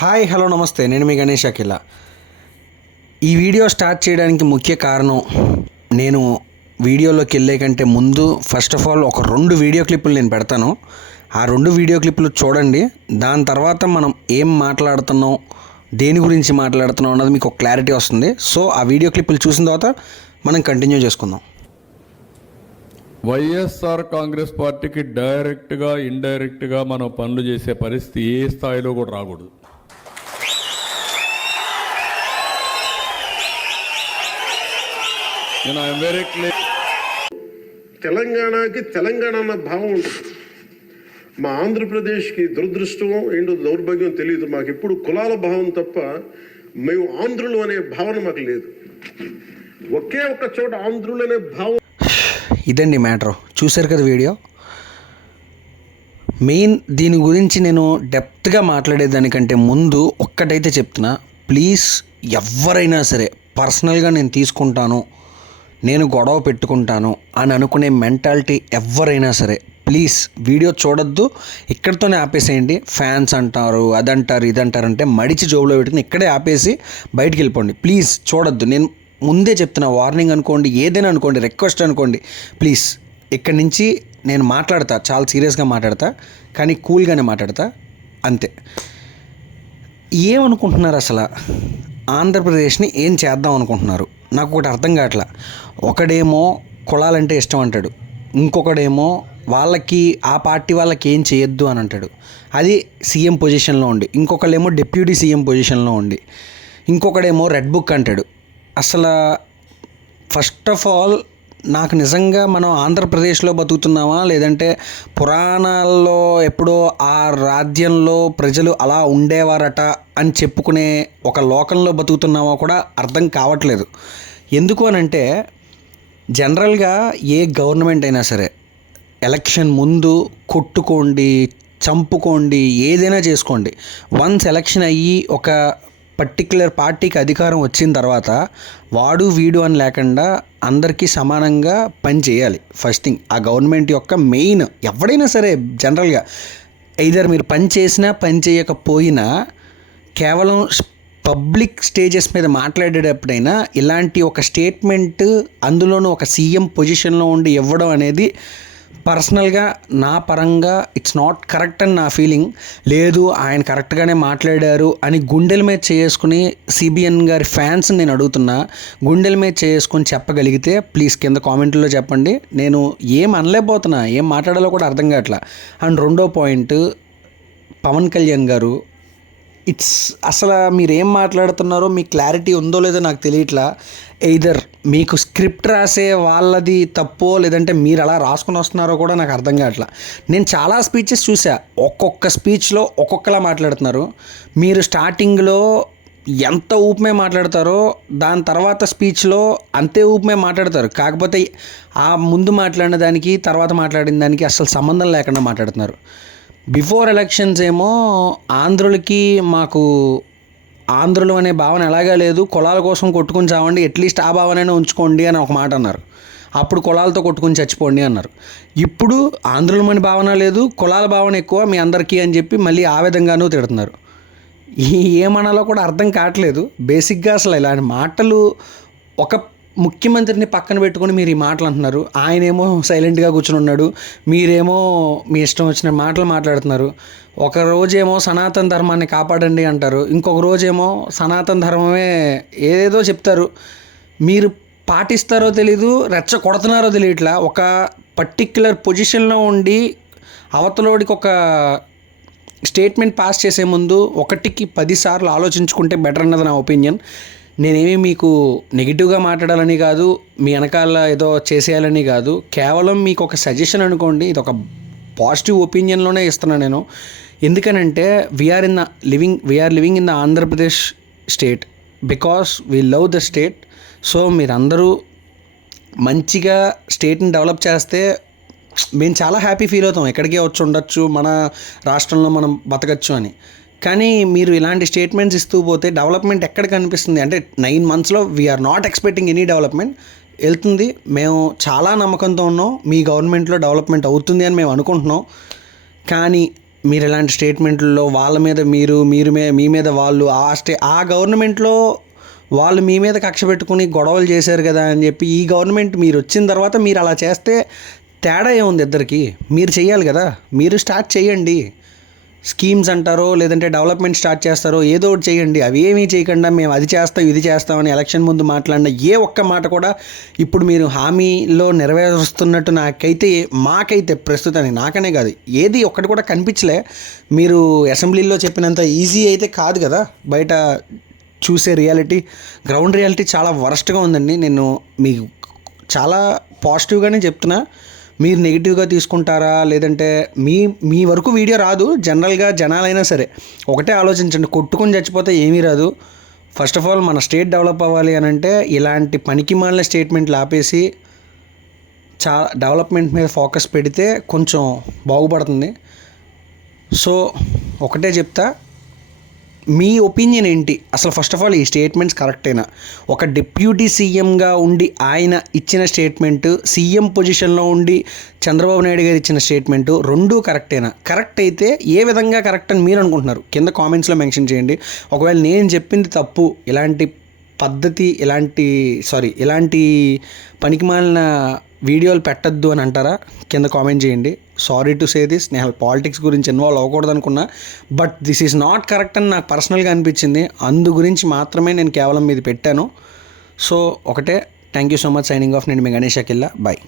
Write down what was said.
Hi hello నమస్తే, నేను మీ గణేష్ అఖిల. ఈ వీడియో స్టార్ట్ చేయడానికి ముఖ్య కారణం, నేను వీడియోలోకి వెళ్ళే కంటే ముందు ఫస్ట్ ఆఫ్ ఆల్ ఒక 2 వీడియో క్లిప్పులు నేను పెడతాను. ఆ 2 వీడియో క్లిప్పులు చూడండి. దాని తర్వాత మనం ఏం మాట్లాడుతున్నాం, దేని గురించి మాట్లాడుతున్నాం అన్నది మీకు ఒక క్లారిటీ వస్తుంది. సో ఆ వీడియో క్లిప్పులు చూసిన తర్వాత మనం కంటిన్యూ చేసుకుందాం. వైఎస్ఆర్ కాంగ్రెస్ పార్టీకి డైరెక్ట్గా ఇండైరెక్ట్గా మనం పనులు చేసే పరిస్థితి ఏ స్థాయిలో కూడా రాకూడదు. తెలంగాణకి తెలంగాణ అన్న భావం ఉంటుంది. మా ఆంధ్రప్రదేశ్కి దురదృష్టం ఏంటో దౌర్భాగ్యం తెలియదు. మాకు ఎప్పుడు కులాల భావం తప్ప మేము ఆంధ్రులు అనే భావన మాకు లేదు. ఒకే ఒక్క చోట ఆంధ్రులు అనే భావం. ఇదండి మ్యాటర్. చూశారు కదా వీడియో. మెయిన్ దీని గురించి నేను డెప్త్గా మాట్లాడేదానికంటే ముందు ఒక్కటైతే చెప్తున్నా, ప్లీజ్ ఎవరైనా సరే పర్సనల్గా నేను తీసుకుంటాను, నేను గొడవ పెట్టుకుంటాను అని అనుకునే మెంటాలిటీ ఎవరైనా సరే ప్లీజ్ వీడియో చూడొద్దు, ఇక్కడితోనే ఆపేసేయండి. ఫ్యాన్స్ అంటారు, అదంటారు, ఇదంటారు అంటే మడిచి జోబులో పెట్టుకుని ఇక్కడే ఆపేసి బయటికి వెళ్ళిపోండి. ప్లీజ్ చూడొద్దు. నేను ముందే చెప్తున్నా, వార్నింగ్ అనుకోండి, ఏదైనా అనుకోండి, రిక్వెస్ట్ అనుకోండి, ప్లీజ్ ఇక్కడి నుంచి నేను మాట్లాడతా, చాలా సీరియస్గా మాట్లాడతా, కానీ కూల్గానే మాట్లాడతా, అంతే. ఏమనుకుంటున్నారు అసలు? ఆంధ్రప్రదేశ్ని ఏం చేద్దాం అనుకుంటున్నారు? నాకు ఒకటి అర్థం కావట్లా. ఒకడేమో కులాలంటే ఇష్టం అంటాడు, ఇంకొకడేమో వాళ్ళకి ఆ పార్టీ వాళ్ళకి ఏం చేయొద్దు అని అంటాడు, అది సీఎం పొజిషన్లో ఉండి. ఇంకొకళ్ళేమో డిప్యూటీ సీఎం పొజిషన్లో ఉండి. ఇంకొకడేమో రెడ్ బుక్ అంటాడు. అసలు ఫస్ట్ ఆఫ్ ఆల్ నాకు నిజంగా మనం ఆంధ్రప్రదేశ్లో బతుకుతున్నామా, లేదంటే పురాణాల్లో ఎప్పుడో ఆ రాజ్యంలో ప్రజలు అలా ఉండేవారట అని చెప్పుకునే ఒక లోకంలో బతుకుతున్నామో కూడా అర్థం కావట్లేదు. ఎందుకు అనంటే, జనరల్గా ఏ గవర్నమెంట్ అయినా సరే ఎలక్షన్ ముందు కొట్టుకోండి, చంపుకోండి, ఏదైనా చేసుకోండి, వన్స్ ఎలక్షన్ అయ్యి ఒక పర్టిక్యులర్ పార్టీకి అధికారం వచ్చిన తర్వాత వాడు వీడు అని లేకుండా అందరికీ సమానంగా పని చేయాలి. ఫస్ట్ థింగ్, ఆ గవర్నమెంట్ యొక్క మెయిన్. ఎవడైనా సరే జనరల్గా ఎయిదర్ మీరు పని చేసినా పని చేయకపోయినా కేవలం పబ్లిక్ స్టేజెస్ మీద మాట్లాడేటప్పుడైనా ఇలాంటి ఒక స్టేట్మెంట్, అందులోనూ ఒక సీఎం పొజిషన్లో ఉండి ఇవ్వడం అనేది పర్సనల్గా నా పరంగా ఇట్స్ నాట్ కరెక్ట్ అని నా ఫీలింగ్. లేదు ఆయన కరెక్ట్గానే మాట్లాడారు అని గుండెల మీద చేసుకుని సిబిఎన్ గారి ఫ్యాన్స్ నేను అడుగుతున్నా, గుండెల మీద చేసుకుని చెప్పగలిగితే ప్లీజ్ కింద కామెంట్లో చెప్పండి. నేను ఏం అనలేకపోతున్నా, ఏం మాట్లాడాలో కూడా అర్థం కావట్లా. అండ్ రెండో పాయింట్, పవన్ కళ్యాణ్ గారు, ఇట్స్ అసలు మీరు ఏం మాట్లాడుతున్నారో మీకు క్లారిటీ ఉందో లేదో నాకు తెలియట్లా. ఎయిదర్ మీకు స్క్రిప్ట్ రాసే వాళ్ళది తప్పో, లేదంటే మీరు అలా రాసుకుని వస్తున్నారో కూడా నాకు అర్థం కావట్లా. నేను చాలా స్పీచెస్ చూసా, ఒక్కొక్క స్పీచ్లో ఒక్కొక్కలా మాట్లాడుతున్నారు. మీరు స్టార్టింగ్లో ఎంత ఊపమే మాట్లాడతారో దాని తర్వాత స్పీచ్లో అంతే ఊపమే మాట్లాడతారు. కాకపోతే ఆ ముందు మాట్లాడిన దానికి తర్వాత మాట్లాడిన దానికి అసలు సంబంధం లేకుండా మాట్లాడుతున్నారు. బిఫోర్ ఎలక్షన్స్ ఏమో ఆంధ్రులకి మాకు ఆంధ్రులు అనే భావన ఎలాగా లేదు, కులాల కోసం కొట్టుకుని చావండి, అట్లీస్ట్ ఆ భావనైనా ఉంచుకోండి అని ఒక మాట అన్నారు. అప్పుడు కులాలతో కొట్టుకుని చచ్చిపోండి అన్నారు. ఇప్పుడు ఆంధ్రులమని భావన లేదు, కులాల భావన ఎక్కువ మీ అందరికీ అని చెప్పి మళ్ళీ ఆ విధంగానూ తిడుతున్నారు. ఏమనాలో కూడా అర్థం కావట్లేదు. బేసిక్గా అసలు ఇలాంటి మాటలు, ఒక ముఖ్యమంత్రిని పక్కన పెట్టుకొని మీరు ఈ మాటలు అంటున్నారు, ఆయనేమో సైలెంట్గా కూర్చుని ఉన్నాడు, మీరేమో మీ ఇష్టం వచ్చిన మాటలు మాట్లాడుతున్నారు. ఒక రోజేమో సనాతన ధర్మాన్ని కాపాడండి అంటారు, ఇంకొక రోజేమో సనాతన ధర్మమే ఏదేదో చెప్తారు. మీరు పాటిస్తారో తెలీదు, రెచ్చ కొడుతున్నారో తెలియట్లా. ఒక పర్టిక్యులర్ పొజిషన్లో ఉండి అవతలోడికి ఒక స్టేట్మెంట్ పాస్ చేసే ముందు 1కి 10 సార్లు ఆలోచించుకుంటే బెటర్ అన్నది నా ఒపీనియన్. నేనేమి మీకు నెగిటివ్గా మాట్లాడాలని కాదు, మీ వెనకాల ఏదో చేసేయాలని కాదు, కేవలం మీకు ఒక సజెషన్ అనుకోండి. ఇది ఒక పాజిటివ్ ఒపీనియన్లోనే ఇస్తున్నాను నేను. ఎందుకనంటే we are living in the Andhra Pradesh state because we love the state. So మీరందరూ మంచిగా స్టేట్ని డెవలప్ చేస్తే మేము చాలా హ్యాపీ ఫీల్ అవుతాం. ఎక్కడికే వచ్చి ఉండొచ్చు, మన రాష్ట్రంలో మనం బతకచ్చు అని. కానీ మీరు ఇలాంటి స్టేట్మెంట్స్ ఇస్తూ పోతే డెవలప్మెంట్ ఎక్కడ కనిపిస్తుంది? అంటే 9 monthsలో we're not expecting any development. వెళ్తుంది, మేము చాలా నమ్మకంతో ఉన్నాం, మీ గవర్నమెంట్లో డెవలప్మెంట్ అవుతుంది అని మేము అనుకుంటున్నాం. కానీ మీరు ఇలాంటి స్టేట్మెంట్లలో వాళ్ళ మీద మీ మీద వాళ్ళు ఆ గవర్నమెంట్లో వాళ్ళు మీ మీద కక్ష పెట్టుకుని గొడవలు చేశారు కదా అని చెప్పి ఈ గవర్నమెంట్ మీరు వచ్చిన తర్వాత మీరు అలా చేస్తే తేడా ఏముంది ఇద్దరికి? మీరు చెయ్యాలి కదా, మీరు స్టార్ట్ చేయండి. స్కీమ్స్ అంటారో లేదంటే డెవలప్మెంట్ స్టార్ట్ చేస్తారో ఏదో ఒకటి చేయండి. అవి ఏమీ చేయకుండా మేము అది చేస్తాం ఇది చేస్తామని ఎలక్షన్ ముందు మాట్లాడిన ఏ ఒక్క మాట కూడా ఇప్పుడు మీరు హామీలో నెరవేరుస్తున్నట్టు మాకైతే ప్రస్తుతానికి నాకనే కాదు ఏది ఒక్కటి కూడా కనిపించలే. మీరు అసెంబ్లీలో చెప్పినంత ఈజీ అయితే కాదు కదా బయట చూసే గ్రౌండ్ రియాలిటీ చాలా వరస్ట్గా ఉందండి. నేను మీకు చాలా పాజిటివ్గానే చెప్తున్నా, మీరు నెగిటివ్గా తీసుకుంటారా లేదంటే మీ వరకు వీడియో రాదు. జనరల్గా జనాలైనా సరే ఒకటే ఆలోచించండి, కొట్టుకుని చచ్చిపోతే ఏమీ రాదు. ఫస్ట్ ఆఫ్ ఆల్ మన స్టేట్ డెవలప్ అవ్వాలి అని అంటే ఇలాంటి పనికిమాలిన స్టేట్మెంట్లు ఆపేసి డెవలప్మెంట్ మీద ఫోకస్ పెడితే కొంచెం బాగుపడుతుంది. సో ఒకటే చెప్తా, మీ ఒపీనియన్ ఏంటి అసలు? ఫస్ట్ ఆఫ్ ఆల్ ఈ స్టేట్మెంట్స్ కరెక్టేనా? ఒక డిప్యూటీ సీఎంగా ఉండి ఆయన ఇచ్చిన స్టేట్మెంట్, సీఎం పొజిషన్లో ఉండి చంద్రబాబు నాయుడు గారు ఇచ్చిన స్టేట్మెంటు రెండూ కరెక్టేనా? కరెక్ట్ అయితే ఏ విధంగా కరెక్ట్ అని మీరు అనుకుంటున్నారు కింద కామెంట్స్లో మెన్షన్ చేయండి. ఒకవేళ నేను చెప్పింది తప్పు, ఇలాంటి ఇలాంటి పనికిమాలిన వీడియోలు పెట్టద్దు అని అంటారా? కింద కామెంట్ చేయండి. సారీ టు సే దిస్, నేను పాలిటిక్స్ గురించి ఇన్వాల్వ్ అవ్వకూడదు అనుకున్నా, but this is not correct అని నాకు పర్సనల్గా అనిపించింది. అందు గురించి మాత్రమే నేను కేవలం మీది పెట్టాను. సో ఒకటే, thank you so much. Signing off. నేను మీ గణేష్ అఖిల్లా. బాయ్.